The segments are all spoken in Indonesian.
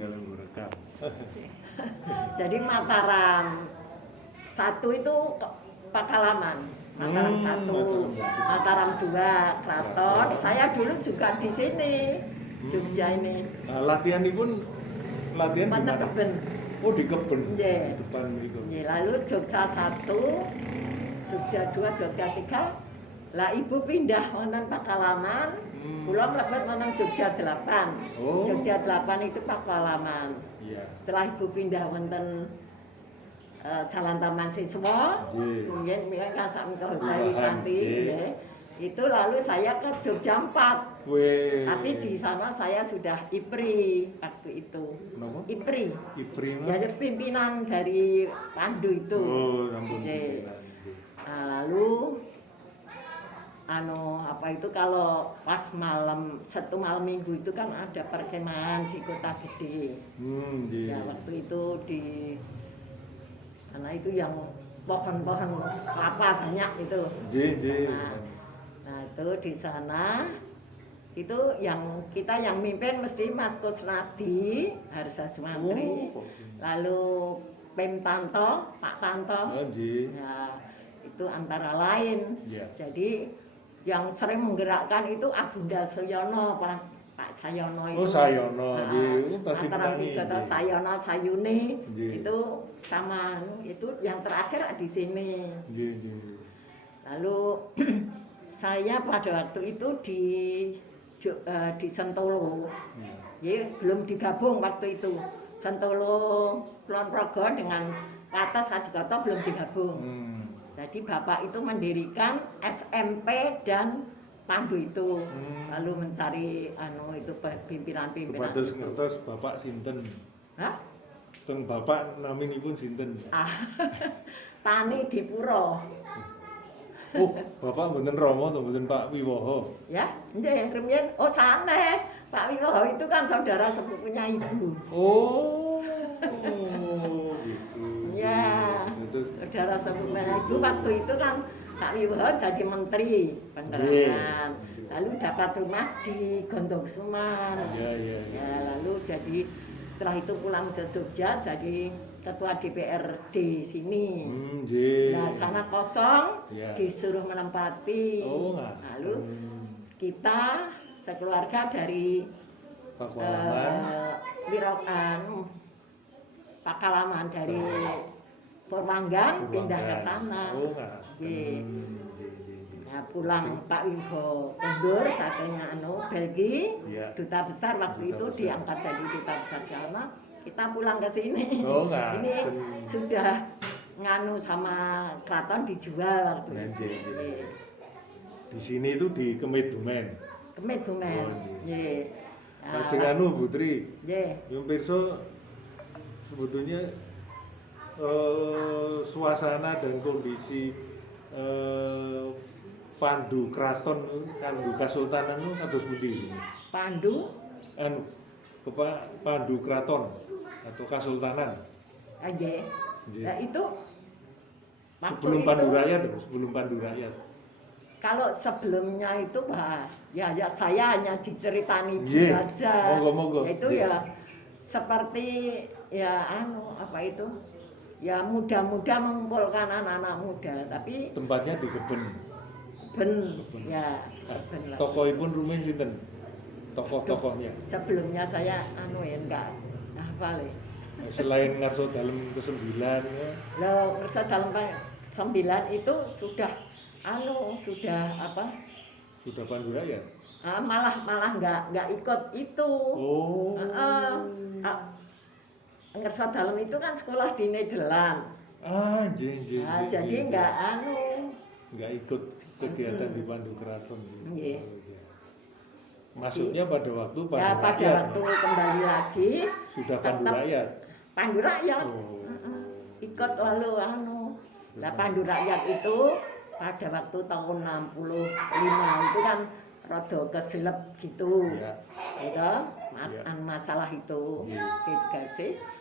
Kalau rekam. Jadi Mataram 1 itu Pakalaman, Mataram 1, Mataram 2 Kraton. Saya dulu juga di sini, Jogja ini. Nah, latihan pun latihan di mana? Keben. Oh, di kebun. Nggih. Di depan mriku. Nggih, lalu Jogja 1, Jogja 2, Jogja 3. Lah ibu pindah wonten Pakalaman, kula mlebet wonten Jogja 8. Oh. Jogja 8 itu Pakalaman. Iya. Setelah ibu pindah wonten Jalan Taman Siswa, kemudian kan sampai ke Hotel Wisanti, itu lalu saya ke Jogja 4. Weh. Tapi di sana saya sudah IPRI waktu itu. Kenapa? IPRI. IPRI mah? Jadi pimpinan dari Pandu itu. Oh, ampun. Nah, lalu apa itu kalau pas malam satu malam minggu itu kan ada perkemahan di Kota Gede. Ya waktu itu di karena itu yang pohon-pohon kelapa banyak itu. Nah itu di sana itu yang kita yang mimpin mesti Mas Kusnadi Harsa Sumantri, lalu Pem Tanto, Pak Tanto. Ya itu antara lain. Jadi yang sering menggerakkan itu Abunda Sayono, Pak Sayono itu. Oh, Sayono. Antara tiga Sayono, Sayuni itu sama itu yang terakhir di sini. Lalu saya pada waktu itu di Sentolo. Ya, belum digabung waktu itu. Sentolo Kulon Progo dengan Kata Sadikoto belum digabung. Jadi Bapak itu mendirikan SMP dan Pandu itu, lalu mencari itu pimpinan-pimpinan. Kepados ngertos Bapak sinten? Hah? Teng Bapak naminipun sinten? Tani Dipuro. Oh, Bapak mboten Rama to mboten Pak Wiwoho? Ya, nggih, rumiyin. Oh, sanes. Pak Wiwoho itu kan saudara sepupunya Ibu. Oh. Gitu. Ya. Saudara sepupunya Ibu waktu itu kan Pak Wiwoho jadi menteri penerangan. Lalu dapat rumah di Gondong Suman. Ya, lalu jadi setelah itu pulang ke Jogja jadi ketua DPRD sini. Nah, sana kosong, disuruh menempati. Lalu kita sekeluarga dari Pakalaman dari Purwanggang pindah ke sana. Nah, pulang Pak Wibo mundur saking Belgia, duta besar waktu itu diangkat jadi duta besar sana. Kita pulang ke sini. Ini sudah nganu sama keraton dijual waktu itu. Di sini itu di Kemedumen. Lajeng anu Putri. Yang pirsa sebetulnya suasana dan kondisi Pandu Kraton, Pandu Kasultanan itu kados pundi? Pandu? Pandu Kraton atau Kasultanan. Nah itu sebelum Pandu Rakyat, sebelum Pandu Rakyat. Kalau sebelumnya itu ya saya hanya diceritani aja. Monggo. Itu ya seperti ya apa itu? Ya muda-muda mengumpulkan anak-anak muda, tapi tempatnya di kebun. Ya. Tokohipun rumiyin sinten? Tokoh-tokohnya. Sebelumnya saya enggak hafal ya. Selain Ngarso Dalem ke-9 ya. Loh, Ngarso Dalem ke-9 itu sudah sudah apa? Sudah Pandu Rakyat. Malah enggak ikut itu. Oh. Ngarso Dalem itu kan sekolah di Nederland. Jadi enggak ikut kegiatan di Pandu Kraton. Nggih. Masuknya pada waktu Pandu Rakyat. Pada waktu kembali lagi sudah Pandu Rakyat. Pandu Rakyat. Ikut lalu Nah, Pandu Rakyat itu pada waktu tahun 65 itu kan rada keselep gitu. Itu masalah itu.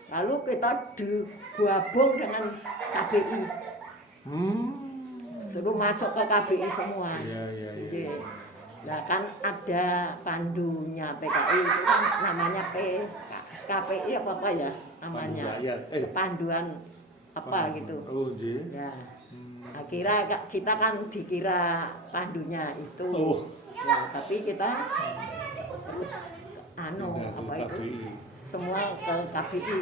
Lalu kita digabung dengan KBI. Suruh masuk ke KBI semua. Nah kan ada pandunya PKI itu kan namanya KPI apa ya namanya, panduan apa gitu. Oh, nggih. Ya. Akhirnya kita kan dikira pandunya itu. Oh. Ya, tapi kita terus apa itu? KPI. Semua ke KPI.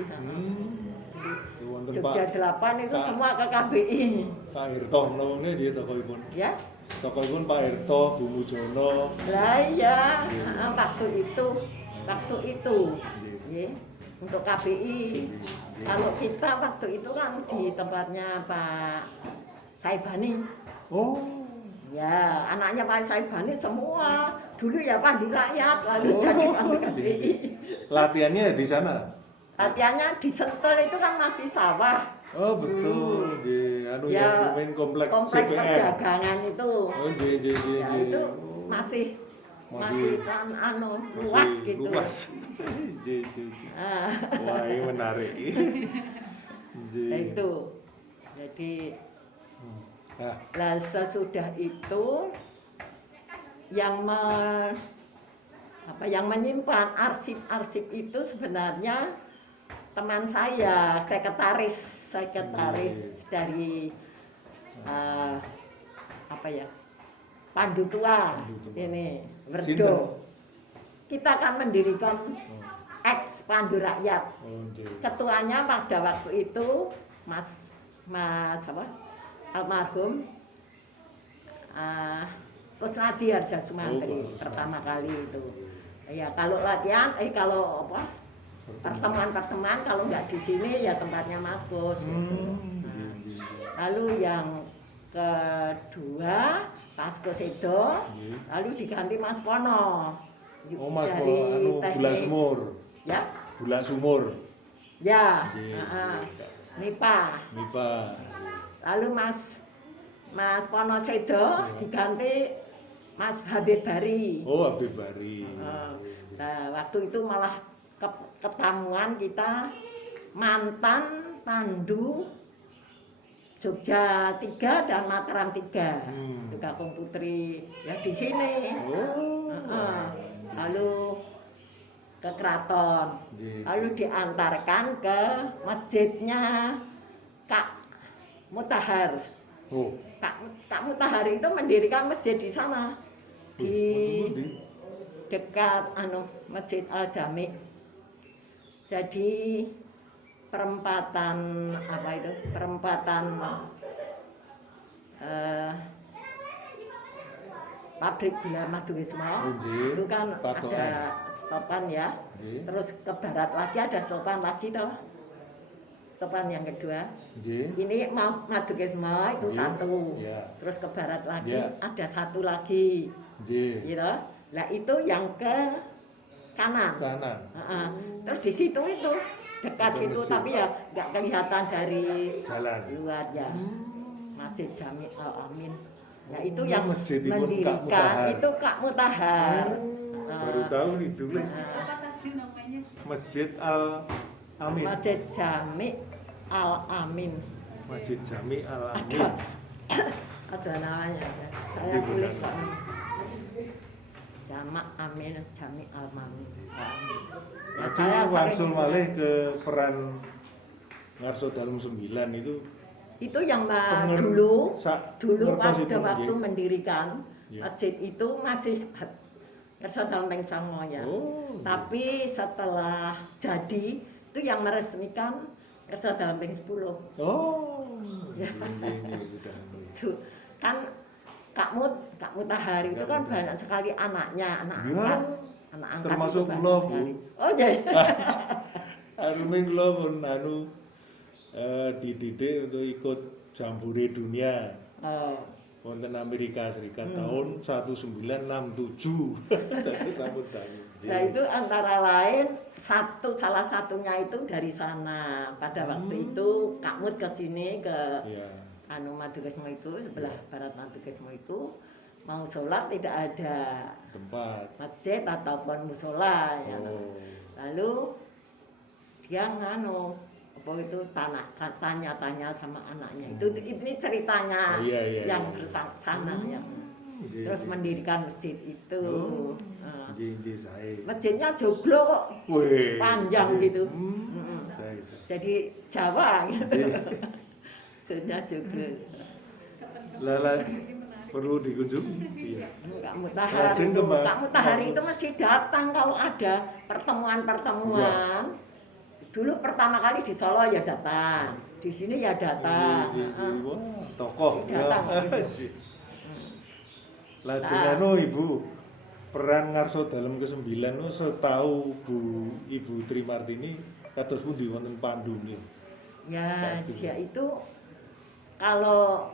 Wonten Jogja 8 itu semua ke KPI. Pak Irto menawangnya dia tokoipun. Ya. Tokoipun Pak Irto, Bu Mujono. Lah iya, waktu itu. Nggih. Untuk KPI. Kalau kita waktu itu kan di tempatnya Pak Saibani. Oh. Ya, anaknya Pak Saibani semua dulu ya pandu rakyat, lalu jadi pandu KPI. Latihannya di sana? Latihannya di Sentul itu kan masih sawah. Oh betul, di ya, main kompleks perdagangan itu. Oh ya, itu masih kan luas gitu. Luas. Wah, ini menarik. Nah, itu. Jadi lah sesudah itu yang menyimpan arsip-arsip itu sebenarnya teman saya, sekretaris dari Pandu Tua ini Werdo. Kita akan mendirikan ex Pandu Rakyat. Ketuanya pada waktu itu Mas almarhum Kusnadi Harja Sumantri pertama kali itu. Ya kalau latihan, pertemuan kalau nggak di sini ya tempatnya Mas Kus. Lalu yang kedua Mas Kus Edo, lalu diganti Mas Pono. Oh Mas Pono, Gula Sumur. Ya. Gula Sumur. Ya. Nipa. Lalu Mas Pono Sedo diganti Mas Habib Bari. Oh Habib Bari. Nah, waktu itu malah ketemuan kita mantan pandu Jogja 3 dan Mataram 3. Itu Kakung Putri ya di sini. Lalu ke keraton. Lalu diantarkan ke masjidnya Kak Mutahar. Kak Mutahar itu mendirikan masjid di sana. Di dekat Masjid Al Jami. Jadi perempatan pabrik gula Maduwisma itu kan ada stopan ya. Terus ke barat lagi ada stopan lagi toh. Stopan yang kedua. Ini Maduwisma itu satu. Terus ke barat lagi ada satu lagi. Gitu. Lah itu yang ke kanan. Terus di situ itu dekat situ tapi ya nggak kelihatan dari jalan luar ya. Masjid Jami Al Amin. Ya itu yang mendirikan itu Kak Mutahar. Baru tahu nih dulu. Apa tadi namanya? Masjid Al Amin. Masjid Jami Al Amin. Masjid Jami Al Amin. Ada namanya. Saya tulis Pak. Jamak Amin Jami Al Amin. Ya, saya langsung malih ke peran Ngarso Dalem 9 itu yang dulu pada waktu mendirikan masjid itu masih Ngarso Dalem 9 ya. Tapi setelah jadi itu yang meresmikan Ngarso Dalem 10. Ya. Itu kan Kak Mutahar itu kan banyak sekali anaknya, anak angkat termasuk kula Bu. Oh iya. Aruming kula pun dididik untuk ikut Jambore Dunia. Wonten Amerika Serikat tahun 1967. Dadi sambut gawe. Nah itu antara lain salah satunya itu dari sana. Pada waktu itu Kak Mut ke sini ke Maduwisma itu sebelah barat Maduwisma itu mau sholat tidak ada tempat masjid ataupun musola ya. Lalu dia tanya-tanya sama anaknya. Ini ceritanya yang bersama ya. Terus mendirikan masjid itu. Saya. Masjidnya joglo kok. Wih, panjang gitu. Saya. Jadi Jawa gitu. Masjidnya joglo. Lala perlu dikunjungi. Iya. Kak Mutahari itu mesti datang kalau ada pertemuan-pertemuan. Dulu pertama kali di Solo ya datang, di sini ya datang. Wah, tokoh. Datang. Lajeng Ibu, peran ngarso dalam ke-9 setahu Ibu Tri Martini kados pundi wonten pandune? Ya, dia itu kalau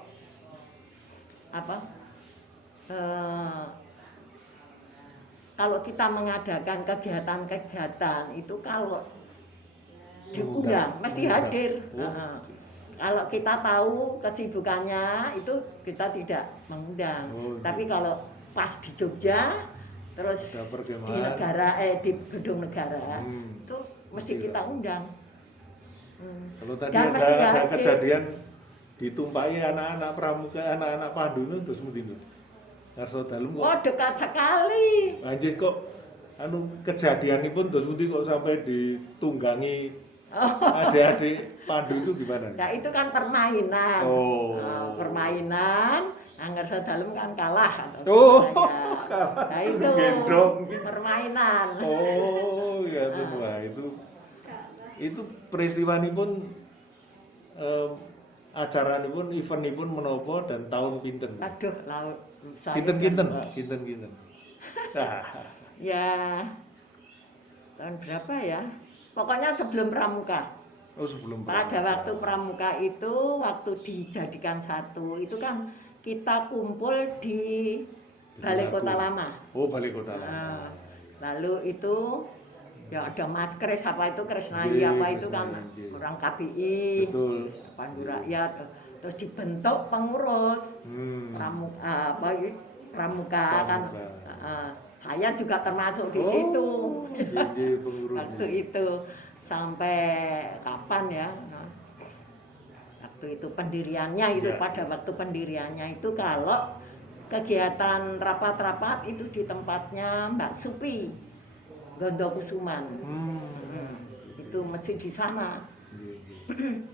kalau kita mengadakan kegiatan-kegiatan itu kalau diundang mesti hadir. Kalau kita tahu kesibukannya itu kita tidak mengundang. Tapi kalau pas di Jogja terus di negara di gedung negara itu mesti kita undang. Kalau tadi ada kejadian ditumpai anak-anak pramuka, anak-anak Pandu itu terus mendino. Ngarso dalem kok. Oh, dekat sekali. Anjir kok kejadianipun terus mundi kok sampai ditunggangi adik-adik Pandu itu gimana? Nah, itu kan permainan. Permainan, ngarso dalem kan kalah. Kalah. Nah, itu permainan. Ya wah itu peristiwanipun acaranipun eventipun menapa dan tahun pinten? Aduh, laut. Kinten. Ya, tahun berapa ya? Pokoknya sebelum Pramuka. Sebelum Pramuka. Pada waktu Pramuka itu, waktu dijadikan satu, itu kan kita kumpul di Balai Kota Lama. Balai Kota Lama. Lalu itu ya ada Mas Kris apa itu Krisnai apa itu kan orang KPI, Pandu Rakyat, terus dibentuk pengurus Pramuka kan. Saya juga termasuk di situ. Waktu itu sampai kapan ya? Waktu itu pendiriannya itu pada waktu pendiriannya itu kalau kegiatan rapat-rapat itu di tempatnya Mbak Supi Gondokusuman. Itu masih di sana.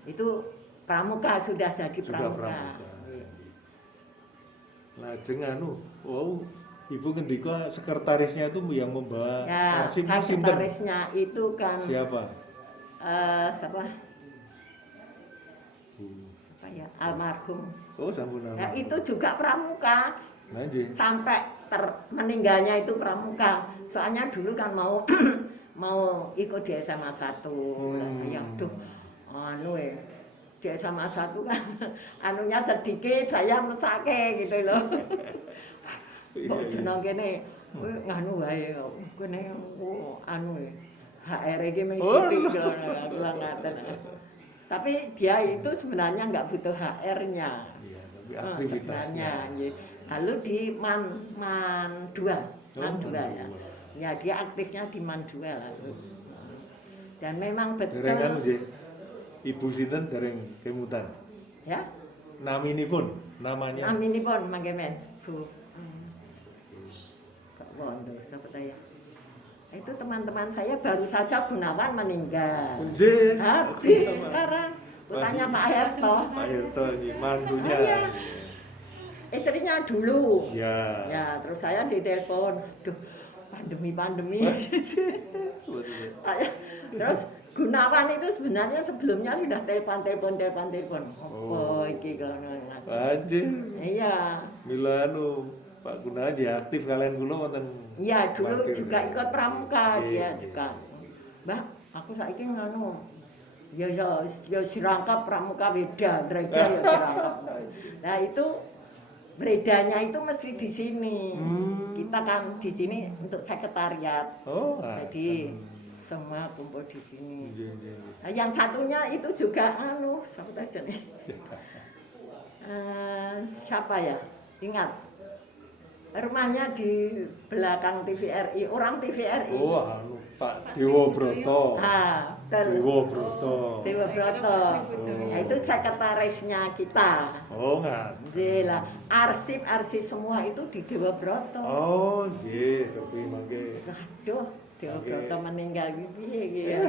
Itu Pramuka sudah jadi Pramuka. Lajeng Ibu ngendika sekretarisnya itu yang membawa arsip sekretarisnya itu kan siapa? Siapa ya? Almarhum. Sampun almarhum. Nah, itu juga Pramuka. Sampai meninggalnya itu Pramuka. Soalnya dulu kan mau ikut di SMA 1. Saya di SMA 1 kan anunya sedikit saya mesake gitu loh. Kok jeneng kene nganu wae kene HR iki mung sithik aku ngaten. Tapi dia itu sebenarnya enggak butuh HR-nya. Iya, tapi aktivitasnya. Lalu di Man 2 ya. Ya dia aktifnya di Man 2 lalu. Dan memang betul. Derengan nggih. Ibu sinten dereng kemutan. Ya? Namanya. Naminipun mangke men, Bu. Itu teman-teman saya baru saja Gunawan meninggal. Habis sekarang. Tanya Pak Herto. Pak Herto ini mantunya. Istrinya dulu. Ya, terus saya ditelepon. Duh, pandemi. Terus Gunawan itu sebenarnya sebelumnya sudah telepon. Iki kono. Anjir. Iya. Mila Pak Gunawan dia aktif kalian kula wonten. Iya, dulu juga ikut Pramuka dia juga. Mbak, aku saiki ngono. Ya sirangkap Pramuka beda, Breda ya sirangkap. Nah, itu Bredanya itu mesti di sini. Kita kan di sini untuk sekretariat. Jadi semua kumpul di sini. Nah, yang satunya itu juga siapa aja nih? Siapa ya? Ingat? Rumahnya di belakang TVRI, orang TVRI. Oh, Pak Dewa Broto. Ah, Dewa Broto. Dewa Broto. Ya, itu sekretarisnya kita. Oh, enggak. Lah, arsip semua itu di Dewa Broto. Oh, nggih, sepi mangke. Aduh, Dewa Broto meninggal piye iki ya.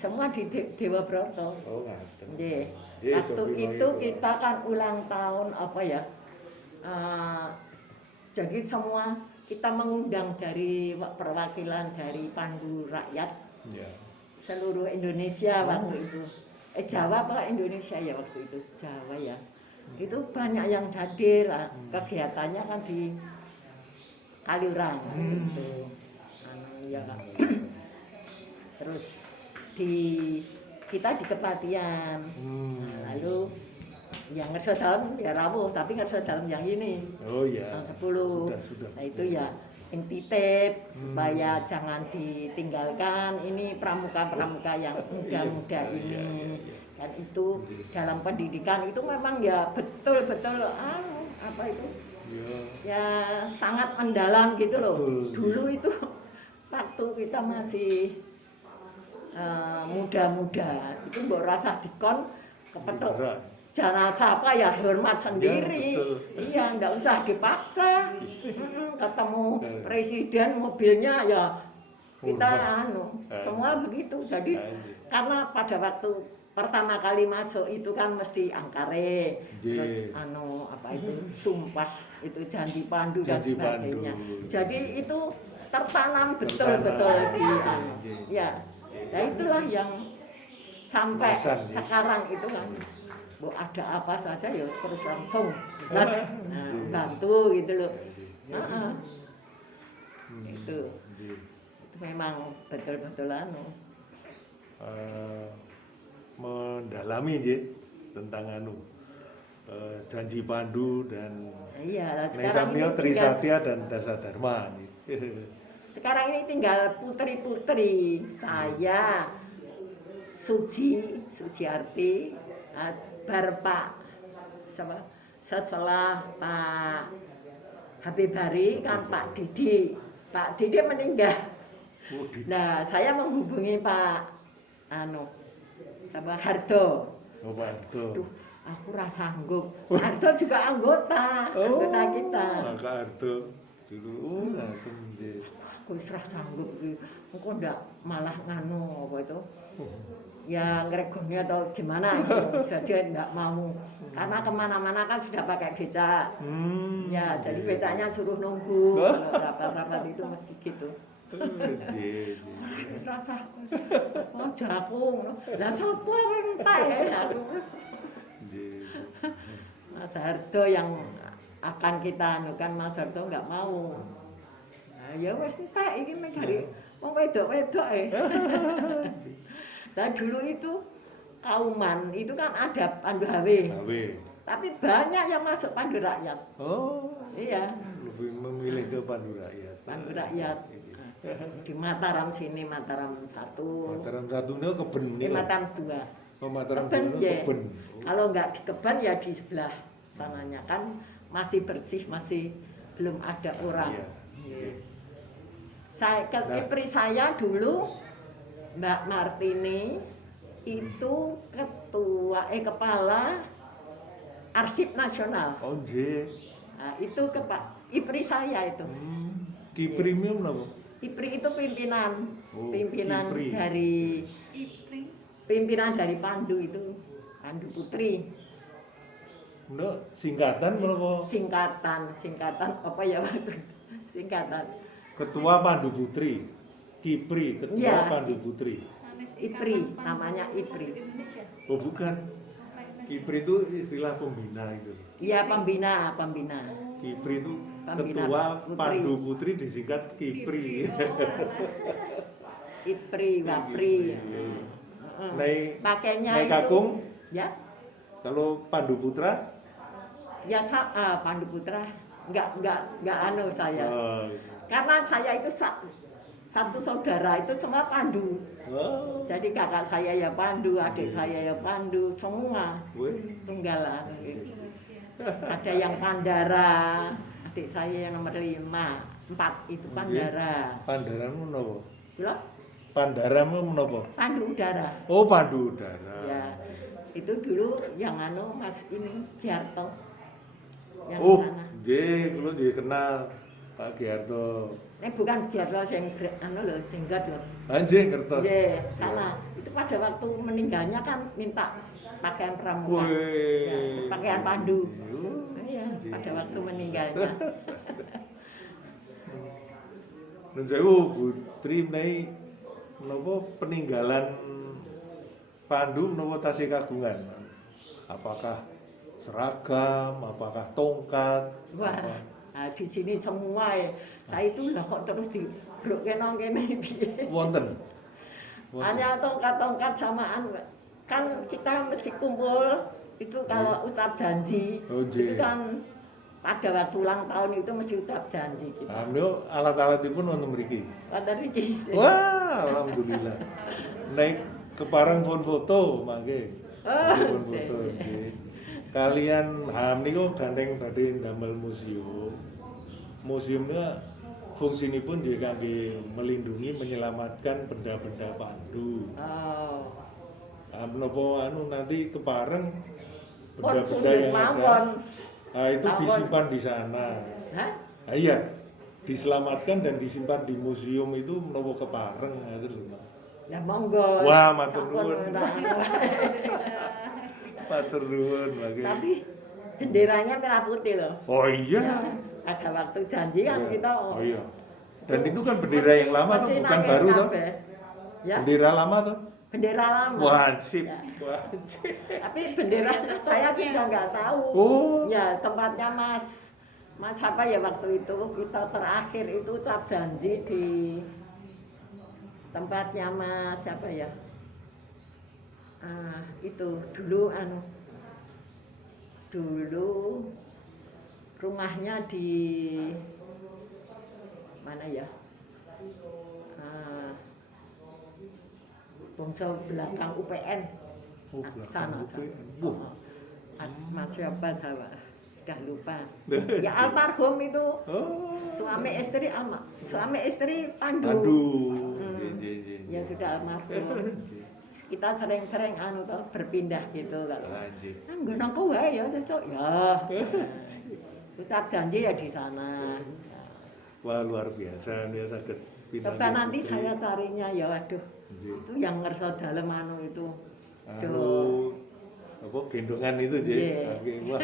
Semua di Dewa Broto. Oh, ngaten. Nggih. Waktu itu kita kan ulang tahun apa ya? Jadi semua kita mengundang dari perwakilan dari Pandu Rakyat seluruh Indonesia waktu itu. Jawa apa Indonesia ya waktu itu? Jawa ya. Itu banyak yang hadir, kegiatannya kan di Kaliurang gitu. Ya. Terus kita di Kepatihan. Lalu yang ngerso dalam ya rawuh, tapi ngerso dalam yang ini. Oh iya. 10. Sudah. Nah itu ya yang titip supaya jangan ditinggalkan ini pramuka yang muda-muda ini. Dan itu dalam pendidikan itu memang ya betul-betul apa itu? Ya sangat mendalam gitu loh. Dulu itu waktu kita masih muda-muda itu mbok rasa dikon kepethuk jenazah apa ya hormat sendiri. Iya, enggak usah dipaksa. Ketemu presiden mobilnya ya kita semua begitu. Jadi karena pada waktu pertama kali masuk itu kan mesti angkare, terus apa itu sumpah itu janji pandu dan sebagainya. Jadi itu tertanam betul-betul di ya. Nah itulah yang sampai sekarang itu kan ada apa saja ya terus langsung bantu gitu loh. Itu memang betul-betul mendalami tentang janji pandu dan Samyo Trisatya dan Dasadharma. Sekarang ini tinggal putri-putri saya Sujiarti Pak setelah Pak Habib Bari kan Pak Didi meninggal. Nah saya menghubungi Pak Hardo. Hardo. Aku rasa sanggup. Hardo juga anggota kita. Pak Hardo dulu Aku rasa sanggup. Engko ndak malah apa itu? Ya ngregoni atau gimana itu jadi enggak mau karena kemana-mana kan sudah pakai becak ya jadi becaknya suruh nunggu rapat-rapat itu mesti gitu rasa jakung lah sopo minta ya Mas Hardo yang akan kita anukan Mas Hardo enggak mau nah, ya wis entek iki mencari wong wedok-wedok Dan dulu itu Kauman itu kan ada Pandu HW. Tapi banyak yang masuk Pandu Rakyat. Oh. Iya. Lebih memilih ke Pandu Rakyat. Pandu Rakyat. Di Mataram sini Mataram 1. Mataram 1 ini Keben ini. Mataram 2. Oh, Mataram Keben, 2 ya. Keben. Kalau enggak di Keben ya di sebelah sananya kan masih bersih, masih belum ada orang. Iya. Istri saya dulu Mbak Martini itu kepala Arsip Nasional. Oh nggih. Nah, itu IPRI saya itu. Ki Premium napa? IPRI itu pimpinan Kipri. pimpinan dari Pandu itu, Pandu Putri. Singkatan menapa? Singkatan apa ya waktu? Singkatan. Ketua Pandu Putri. Kipri, Ketua Pandu Putri. IPRI, namanya IPRI. Oh bukan. Kipri itu istilah pembina itu. Iya, pembina. Kipri itu Pembina Ketua Putri. Pandu Putri disingkat Kipri. IPRI, Wapri. Pakainya itu. Kakung? Ya. Kalau Pandu Putra? Ya, Pandu Putra. Enggak saya. Karena saya itu satu saudara itu semua Pandu. Jadi kakak saya ya Pandu, adik saya ya Pandu, semua tunggalan. ada yang Pandara, adik saya yang nomor 5, 4 itu Pandara. Pandaramu menapa? Lho? Pandaramu menapa? Pandu udara. Oh, pandu udara. Ya, itu dulu yang Mas ini Giarto. Yang Oh, sana. nggih, kula nggih kenal Pak Giarto. Bukan Giarto sing lho, jenggot lho. Nggih, ngertos. Nggih, sana. Itu pada waktu meninggalnya kan minta pakaian pramuka. Ya, pakaian pandu. Iya, pada waktu meninggalnya. Nun sewu Putri menawi menapa peninggalan Pandu menapa tasih kagungan? Apakah seragam, apakah tongkat? Wah, nah, di sini semua ya. Saya itu lah kok terus dibrokke nang kene piye. Wonten. Hanya tongkat-tongkat samaan kan kita mesti kumpul itu kalau ucap janji. Oh, itu kan pada waktu ulang tahun itu mesti ucap janji kita. Anu alat-alatipun wonten mriki. Wonten iki. Wah, alhamdulillah. Naik kepareng pun foto mangke. Pun foto nggih. Kalian niku gandeng badhe ndamel museum. Museumnya fungsinipun nggih kangge melindungi menyelamatkan benda-benda Pandu. Oh. Menapa nanti kepareng Pun benda-benda yang mawon. ada. Itu disimpan di sana. Hah? Iya. Diselamatkan dan disimpan di museum itu menapa kepareng ngoten lho, Mas. Ya monggo. Wah, matur nuwun. Matur nuwun mangke. Tapi benderanya merah putih loh. Oh iya. Ya, ada waktu janji kan Iya. kita. Oh iya. Dan itu kan bendera yang lama tuh, bukan nangis baru toh. kabeh. Ya, Bendera lama tuh. bendera lama. Wajib. Ya. Wajib. Tapi bendera saya sudah nggak tahu. Oh. Ya tempatnya Mas apa ya waktu itu kita terakhir itu ucap janji di tempatnya Mas siapa ya? Itu dulu dulu rumahnya di mana ya? Bongso belakang UPN. Oh, belakang Sana. UPN. Wah. Mas siapa saya udah lupa. Ya almarhum itu suami istri Pandu. Pandu. Ya sudah almarhum. Kita sering-sering berpindah gitu kalau. Lanjut. Nggo nang kowe ya sesuk ya. Ucap janji ya di sana. Wah, luar biasa saged pindah. Coba nanti saya carinya ya waduh. Itu yang ngerso dalem itu. Apa gendongan itu nggih. Wah.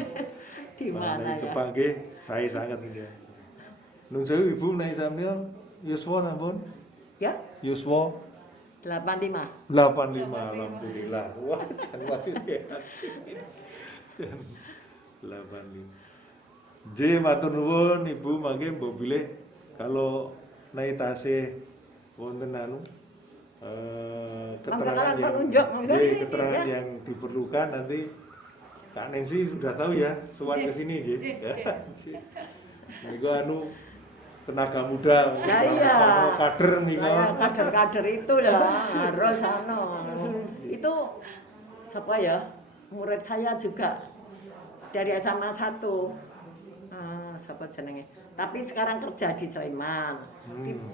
Di mana ya? Kepanggih saya sangat ini. Nun sewu Ibu menawi sampeyan yuswa sampun? Ya, Yuswa 85. 85 alhamdulillah. Wah, jan masih sehat. 85. Matur nuwun Ibu mangke mbok bilih kalau naik tasih wonten keterangan keterangan yang diperlukan nanti Kak Nancy sudah tahu ya, sowan ke sini nggih. Niku tenaga muda, ya, iya. Kader niku. Kader-kader itu lah harus Itu siapa ya? Murid saya juga dari SMA 1. Siapa jenenge? Tapi sekarang kerja di Soiman.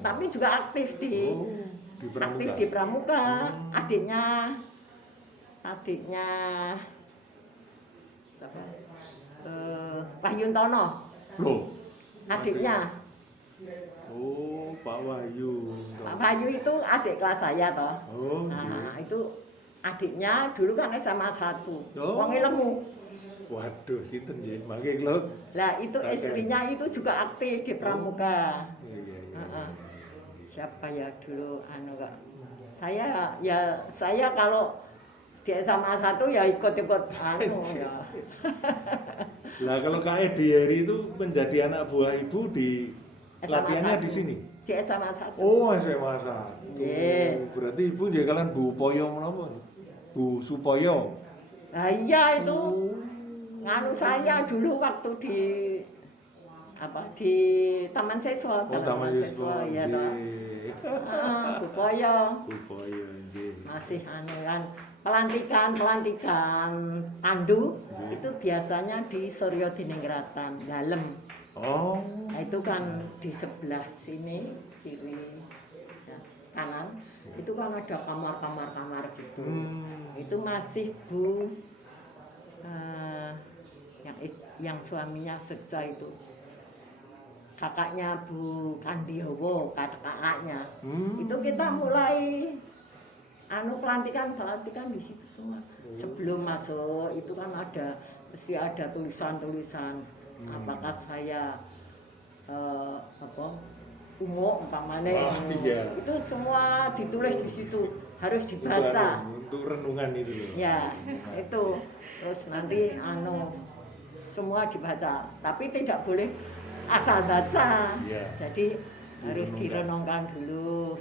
Tapi juga aktif di Pramuka. Adiknya siapa? Pak Yuntono. Loh, adiknya. Oh, Pak Wahyu. Pak Wahyu itu adik kelas saya toh. Oh, nah, itu adiknya dulu kan SMA 1. Wong ilmu. Waduh, sinten nggih? Mangke kula. Lah, itu istrinya itu juga aktif di Pramuka. Iya. Siapa ya dulu kok. Saya kalau di SMA 1 ya ikut-ikut ya. Lah kalau Kak Edi itu menjadi anak buah Ibu di latihannya di sini. Di SMA 1. Oh, SMA 1. Nggih. Berarti Ibu nggih kalian Bu Poyo menapa? Bu Supoyo. Nah, iya itu. Saya dulu waktu di Taman Siswa. Oh, Taman Siswa. Ya toh. nggih. Bupaya. Bupaya nggih. Masih anu kan pelantikan pandu itu biasanya di Suryo Dininggratan dalem. Oh. Nah, itu kan di sebelah sini kiri ya, kanan itu kan ada kamar gitu. Itu masih Bu yang suaminya Seksa itu. Kakaknya Bu Kandiowo, kakaknya. Itu kita mulai pelantikan di situ semua. Sebelum masuk itu kan mesti ada tulisan-tulisan apakah saya umum umpamanya. Iya. Itu semua ditulis di situ, harus dibaca. Untuk renungan itu. Ya, itu. Terus nanti semua dibaca, tapi tidak boleh asal baca. Ya. Jadi harus direnungkan dulu.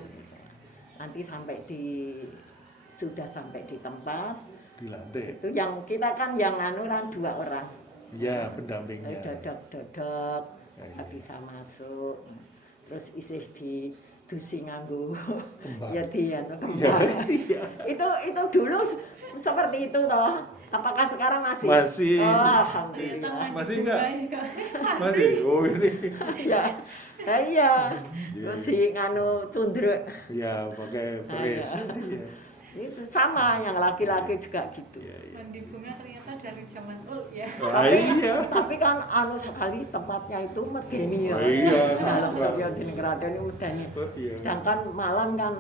Nanti sudah sampai di tempat di lantai. itu yang kita kan yang kan 2 orang. Iya, pendampingnya. Dodok nggak bisa masuk. Terus isih di dusi nganggo ya kembang. Itu dulu seperti itu toh. Apakah sekarang masih? Masih. Oh, alhamdulillah. Masih enggak? Masih. Oh ini. Ya. Iya. Terus si cundruk. Iya, pakai pres. Iya. Itu sama yang laki-laki juga gitu. Mandi bunga ternyata dari zaman old ya. Tapi kan sekali tempatnya itu medeni ya. Iya, dalam Suryo Dininggratan itu medeni. Sedangkan malam kan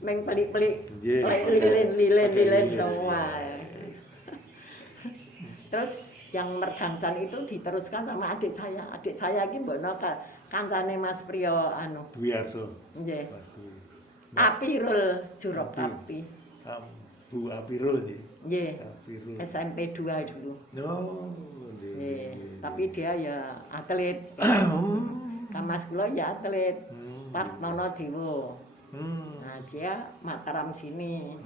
meng pelik-pelik, lilin semua. Terus yang mergangsan itu diteruskan sama adik saya. Adik saya iki mbokno kancane Mas Priyo Dwiarso. Nggih. Apirul Jurokapti. Bu Apirul nggih. Nggih. Apirul. SMP 2 dulu. Oh, nggih. Tapi dia ya atlet. Mas kula ya atlet. Pak Monodewo. Nah, dia Mataram sini.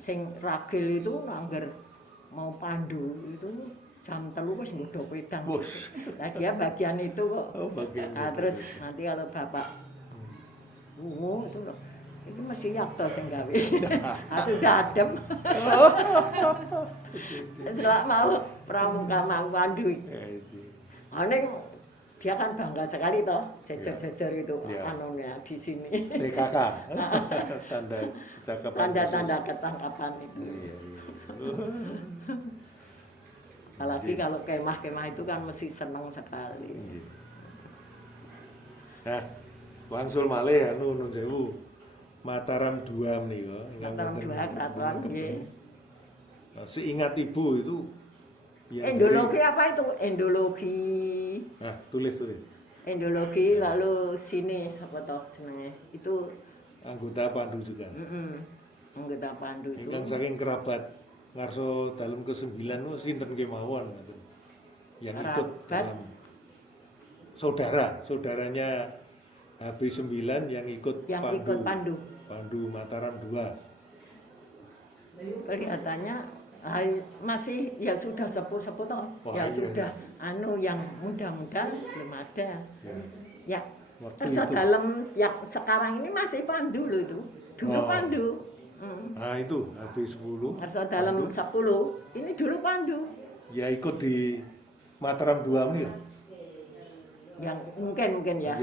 Sing ragil itu angger mau pandu itu jam 3 wis nggodhog wedang. Nah, dia bagian itu kok. Oh, bagian. Nah, terus nanti kalau Bapak itu loh. Itu masih yakto sing gawe. Sudah adem. Setelah mau pramuka mau pandu. Dia kan bangga sekali toh, jejer-jejer itu di sini. TKK. Tanda-tanda ketangkapan itu. Apalagi kalau kemah-kemah itu kan mesti senang sekali. Nah, wangsul malih nun sewu. Mataram 2 menika. Mataram 2 Keraton nggih. Seingat Ibu itu endologi apa itu? Endologi. Nah, tulis. Endologi lalu sini apa toh jenenge? Itu anggota pandu juga. Anggota pandu itu. Ingkang saking kerabat ngarso dalem ke-9 sinten kemawon yang ikut dalam saudaranya HB9 yang ikut pandu. Pandu Mataram 2. Kelihatannya masih ya sudah sepuh-sepuh toh. Sudah yang mudah-mudahan belum ada. Ya. Terus dalam yang sekarang ini masih pandu loh itu. Dulu pandu. Nah itu HB10. Terus dalam 10 ini dulu pandu. Ya ikut di Mataram 2 nih. Yang mungkin ya.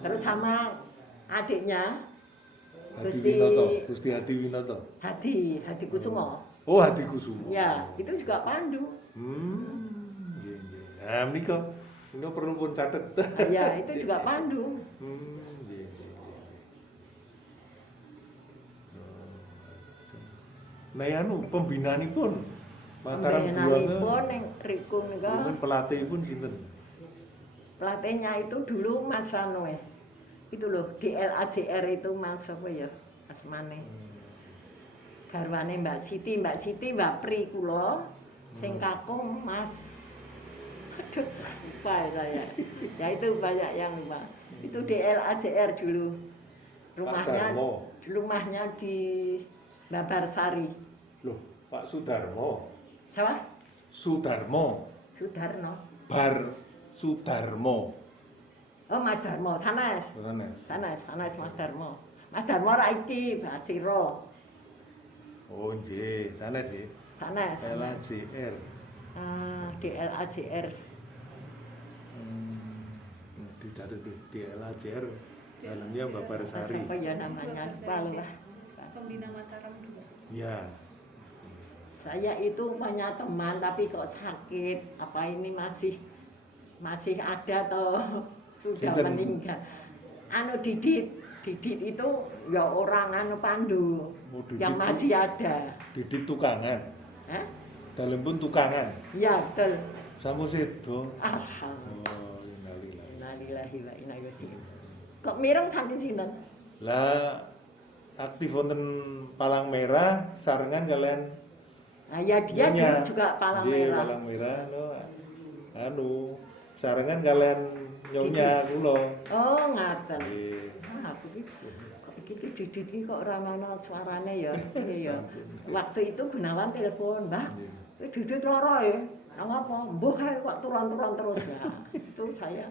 Terus sama adiknya Gusti Hadi Winoto. Hadi Kusumo. Oh, Hadi Kusumo. Ya, itu juga pandu. Nggih. Nah, menika perlu pun catet. Ya, itu juga pandu. Nggih. Nah, pembinaanipun Mataram 2 pembinaanipun ning riku nika. Pelatihipun sinten? Pelatihnya itu dulu Mas itu loh di LAJR itu Mas apa ya asmane garwane Mbak Siti Mbapri kula sing kakung Mas lupa saya ya itu banyak yang lupa itu di LAJR dulu rumahnya di Babarsari. Loh, Pak Sudarmo. Siapa? Sudarno. Bar Sudarmo. Oh Mas Darmo, sanes. Sanes. Sanes Mas Darmo. Mas Darmo ra iki, Mbak Ciro. Oh nggih, sanes sih. Sanes. LAJR. DLAJR. Dicatat tuh DLAJR. Dalamnya Mbak Barsari. Apa ya namanya? Lupa. Pembina Mataram dulu. Ya. Saya itu punya teman tapi kok sakit. Apa ini masih ada atau sudah meninggal? Didit itu ya orang Pandu yang masih ada. Didit tukangan. Dalam pun tukangan. Iya betul. Samu sedo. Alhamdulillah. Oh, innalillahi wa inna ilaihi raji'un. Kok mireng sampe sinten? Lah aktif wonten Palang Merah sarengan kalian. Ya dia dulu juga Palang Merah. Palang Merah sarengan kalian nyonya kula. Oh, ngaten. Aku iki Didit iki kok ora ana suarane ya. Iya. Waktu itu Gunawan telepon, "Mbak, Didit lara ya." Apa? Mbah kae kok turun-turun terus ya. Itu saya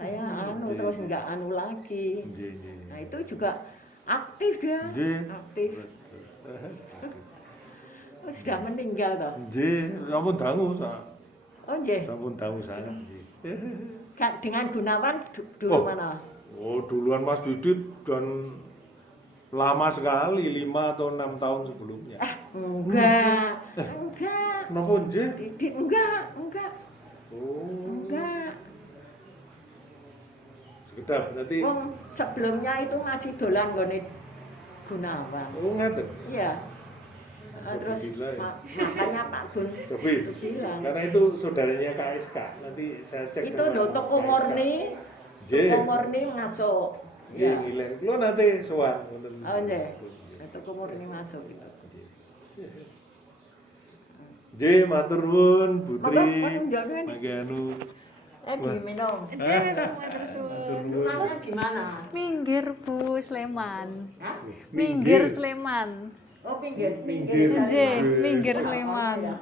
terus enggak lagi. Nah, itu juga aktif dia. Aktif. Sudah meninggal toh? Nggih, sampun dangu Oh nggih. Sampun dangu sana nggih. Dengan Gunawan dulu mana? Oh, duluan Mas Didit dan lama sekali, 5 atau 6 tahun sebelumnya. Enggak. Kenapa nggih? Didit enggak. Oh. Enggak. Sekedap nanti. Sebelumnya itu ngasih dolan gone Gunawan. Oh, ngaten. Iya. Terus makanya Pak Gun bilang. Karena itu saudaranya KSK. Nanti saya cek. Itu lho toko murni. Toko murni masuk. Nggih, ngilen. Kulo nanti sowan wonten. Oh nggih. Toko murni masuk gitu. Nggih, matur nuwun Putri. Mangga diminum. Rumahnya di mana? Minggir Bu, Sleman. Minggir Sleman. Oh, pinggir. Minggir Sleman.